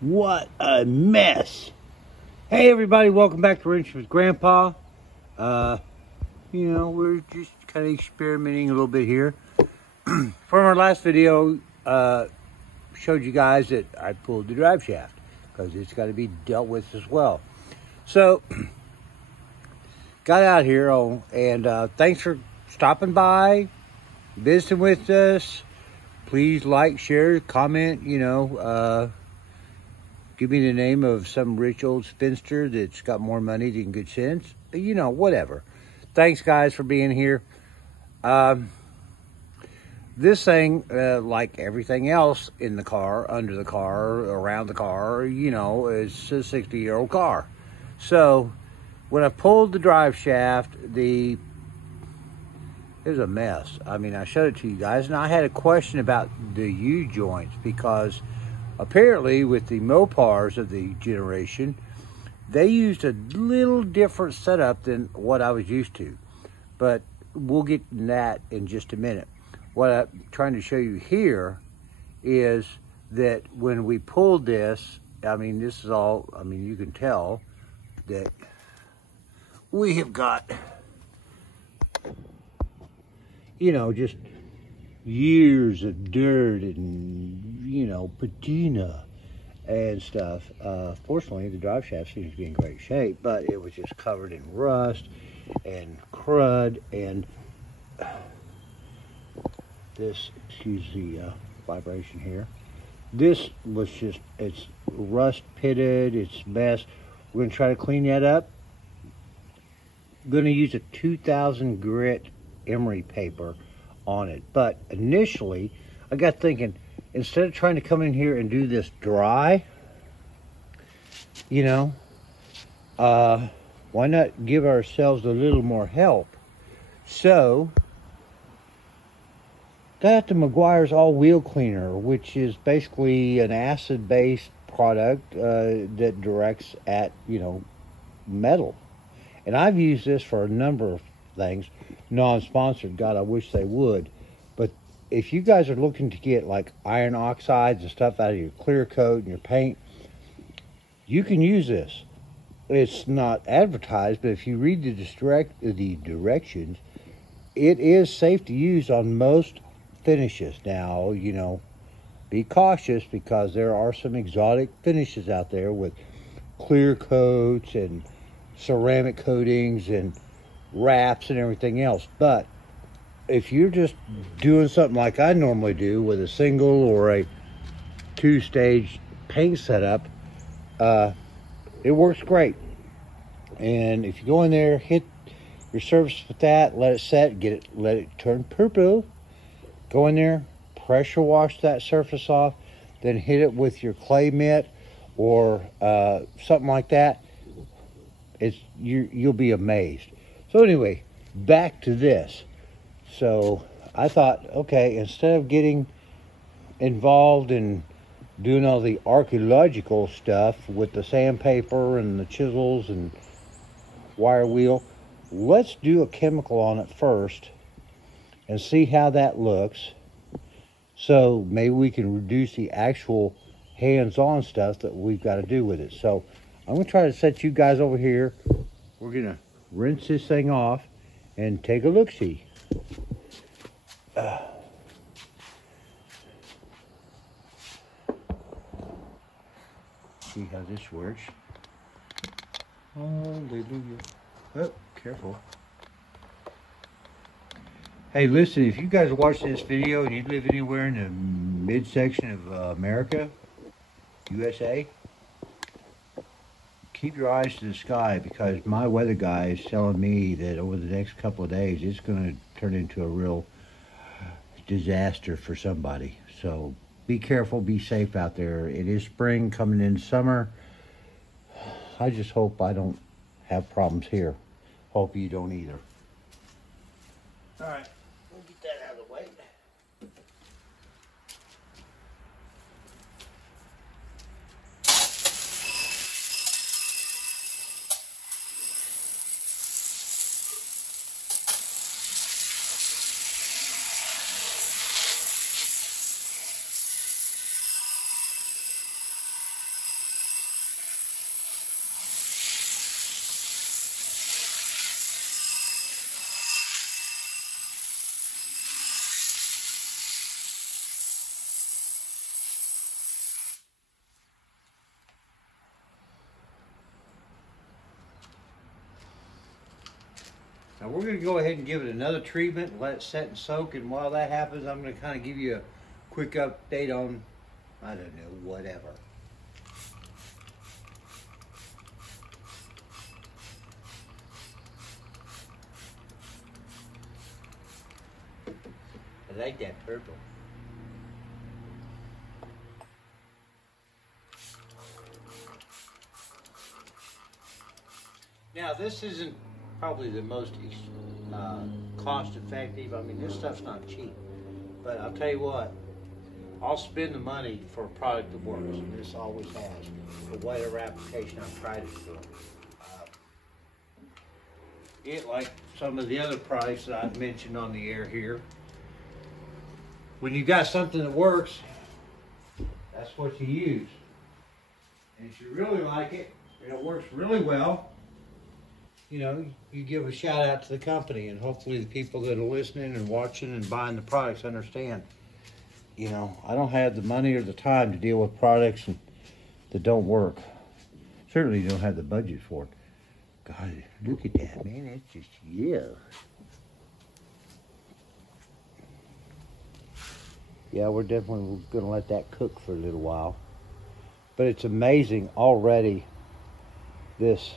What a mess. Hey everybody, welcome back to Wrench with Grandpa. We're just kind of experimenting a little bit here. From our last video, showed you guys that I pulled the drive shaft because it's got to be dealt with as well. So, got out here, and thanks for stopping by, visiting with us. Please like, share, comment, give me the name of some rich old spinster that's got more money than good sense. Whatever. Thanks, guys, for being here. This thing, like everything else in the car, under the car, around the car, is a 60-year-old car. So, when I pulled the drive shaft, it was a mess. I mean, I showed it to you guys, and I had a question about the U-joints because apparently, with the Mopars of the generation, they used a little different setup than what I was used to. But we'll get to that in just a minute. What I'm trying to show you here is that when we pulled this, this is all, you can tell that we have got, just years of dirt and patina and stuff. Fortunately, the drive shaft seems to be in great shape, but it was just covered in rust and crud, and this, excuse the vibration here, this was just, it's rust pitted, it's mess. We're going to try to clean that up. I'm going to use a 2000 grit emery paper on it, but initially I got thinking, instead of trying to come in here and do this dry, why not give ourselves a little more help? So, got the Meguiar's all-wheel cleaner, which is basically an acid-based product that directs at, metal. And I've used this for a number of things, non-sponsored. God, I wish they would. But if you guys are looking to get like iron oxides and stuff out of your clear coat and your paint, you can use this. It's not advertised, but if you read the directions, it is safe to use on most finishes. Now, be cautious because there are some exotic finishes out there with clear coats and ceramic coatings and wraps and everything else. But if you're just doing something like I normally do with a single or a two-stage paint setup, it works great. And if you go in there, hit your surface with that, let it set, let it turn purple. Go in there, pressure wash that surface off, then hit it with your clay mitt or something like that. You'll be amazed. So anyway, back to this. So I thought, okay, instead of getting involved in doing all the archaeological stuff with the sandpaper and the chisels and wire wheel, let's do a chemical on it first and see how that looks. So maybe we can reduce the actual hands-on stuff that we've got to do with it. So I'm going to try to set you guys over here. We're going to rinse this thing off and take a look-see. See how this works. Hallelujah. Oh, careful. Hey, listen, if you guys are watching this video and you live anywhere in the midsection of America, USA, keep your eyes to the sky because my weather guy is telling me that over the next couple of days it's going to turn into a real disaster for somebody. So be careful, be safe out there. It is spring coming in summer. I just hope I don't have problems here. Hope you don't either. All right, we'll get that out of the way. Now we're going to go ahead and give it another treatment, let it set and soak, and while that happens, I'm going to kind of give you a quick update on, I don't know, whatever. I like that purple. Now this isn't probably the most cost effective. I mean, this stuff's not cheap, but I'll tell you what, I'll spend the money for a product that works, and this always has, for whatever application I've tried it for. It, like some of the other products that I've mentioned on the air here, when you got something that works, that's what you use. And if you really like it, and it works really well, you know, you give a shout out to the company, and hopefully the people that are listening and watching and buying the products understand. You know, I don't have the money or the time to deal with products that don't work. Certainly don't have the budget for it. God, look at that, man. It's just, yeah. Yeah, we're definitely going to let that cook for a little while. But it's amazing already. This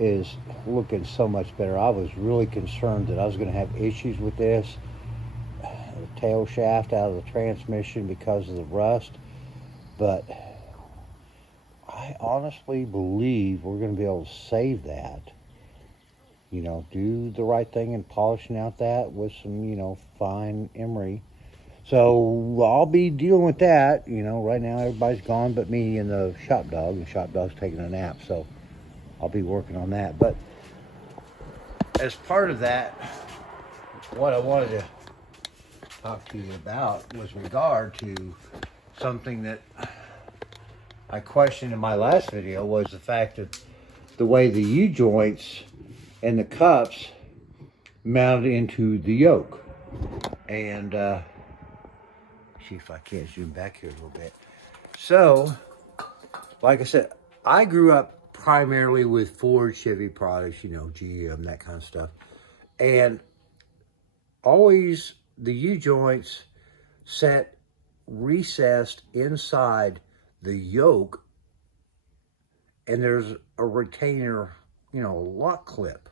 is looking so much better. I was really concerned that I was going to have issues with this. The tail shaft out of the transmission because of the rust. But I honestly believe we're going to be able to save that. You know, do the right thing in polishing out that with some, you know, fine emery. So I'll be dealing with that. You know, right now everybody's gone but me and the shop dog. The shop dog's taking a nap, so I'll be working on that. But as part of that, what I wanted to talk to you about was regard to something that I questioned in my last video, was the fact that the way the U-joints and the cups mounted into the yoke. And see if I can zoom back here a little bit. So, like I said, I grew up primarily with Ford, Chevy products, you know, GM, that kind of stuff. And always the U-joints sat recessed inside the yoke, and there's a retainer, you know, lock clip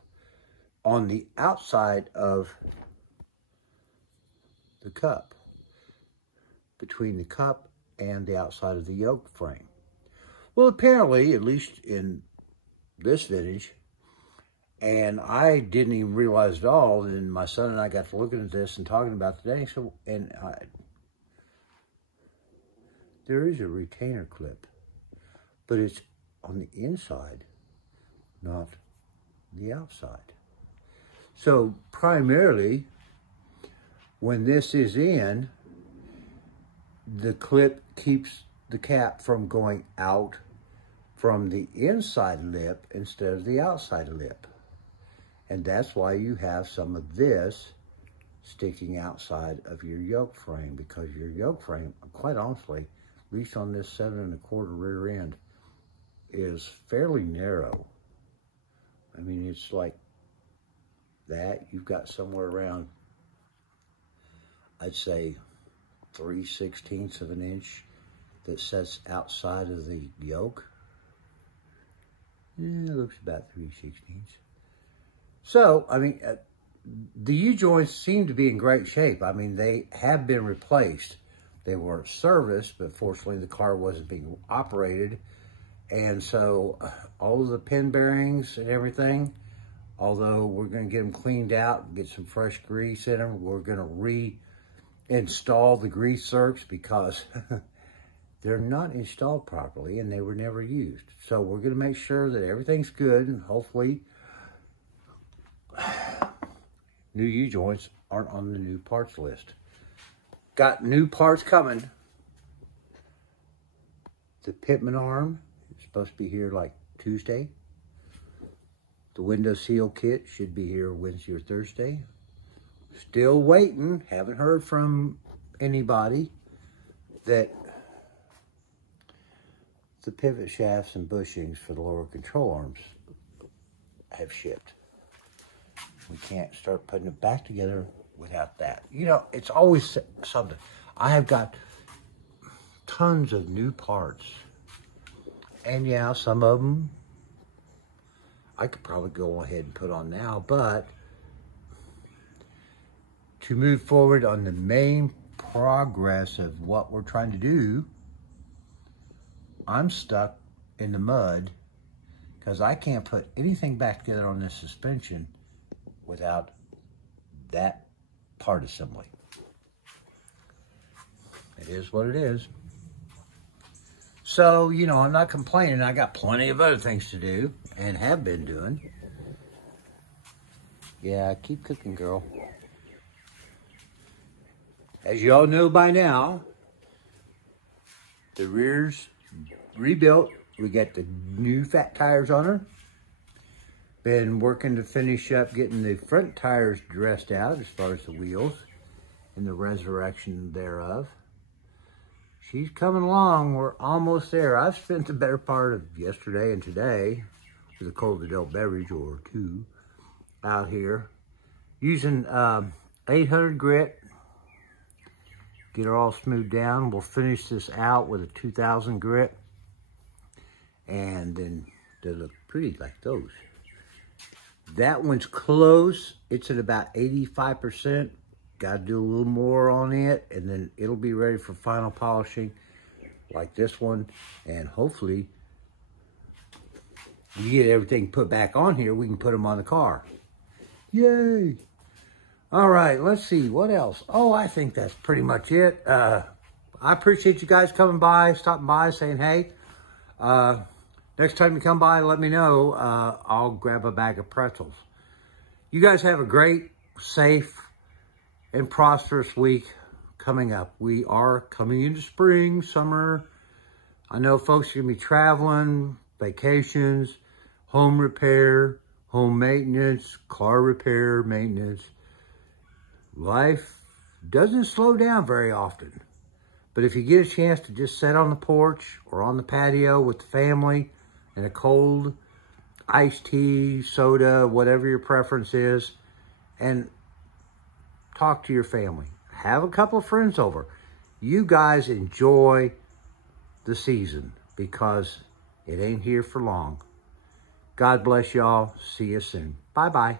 on the outside of the cup, between the cup and the outside of the yoke frame. Well, apparently, at least in this vintage, and I didn't even realize it all, and my son and I got to looking at this and talking about it today, so, there is a retainer clip, but it's on the inside, not the outside. So primarily, when this is in, the clip keeps the cap from going out from the inside lip instead of the outside lip. And that's why you have some of this sticking outside of your yoke frame, because your yoke frame, quite honestly, at least on this 7 1/4 rear end, is fairly narrow. I mean, it's like that. You've got somewhere around, I'd say, 3/16 of an inch that sets outside of the yoke. Yeah, it looks about 3/16. So, I mean, the U-joints seem to be in great shape. I mean, they have been replaced. They weren't serviced, but fortunately the car wasn't being operated. And so all of the pin bearings and everything, although we're going to get them cleaned out, get some fresh grease in them, we're going to reinstall the grease zerks because they're not installed properly and they were never used. So we're going to make sure that everything's good, and hopefully new U-joints aren't on the new parts list. Got new parts coming. The pitman arm is supposed to be here like Tuesday. The window seal kit should be here Wednesday or Thursday. Still waiting. Haven't heard from anybody that the pivot shafts and bushings for the lower control arms have shipped. we can't start putting it back together without that. You know, it's always something. I have got tons of new parts. And yeah, some of them I could probably go ahead and put on now, but to move forward on the main progress of what we're trying to do, I'm stuck in the mud because I can't put anything back together on this suspension without that part assembly. It is what it is. So, you know, I'm not complaining. I got plenty of other things to do and have been doing. Yeah, keep cooking, girl. As you all know by now, the rear's rebuilt. We got the new fat tires on her. Been working to finish up getting the front tires dressed out as far as the wheels and the resurrection thereof. She's coming along. We're almost there. I've spent the better part of yesterday and today with a cold adult beverage or two out here using 800 grit. Get her all smoothed down. We'll finish this out with a 2000 grit. And then they look pretty like those. That one's close. It's at about 85%. Got to do a little more on it, and then it'll be ready for final polishing like this one. And hopefully, we get everything put back on here, we can put them on the car. Yay! All right, let's see. What else? Oh, I think that's pretty much it. I appreciate you guys coming by, stopping by, saying hey. Next time you come by, let me know. I'll grab a bag of pretzels. You guys have a great, safe, and prosperous week coming up. We are coming into spring, summer. I know folks are going to be traveling, vacations, home repair, home maintenance, car repair, maintenance. Life doesn't slow down very often. But if you get a chance to just sit on the porch or on the patio with the family and a cold iced tea, soda, whatever your preference is, and talk to your family. Have a couple of friends over. You guys enjoy the season because it ain't here for long. God bless y'all. See you soon. Bye-bye.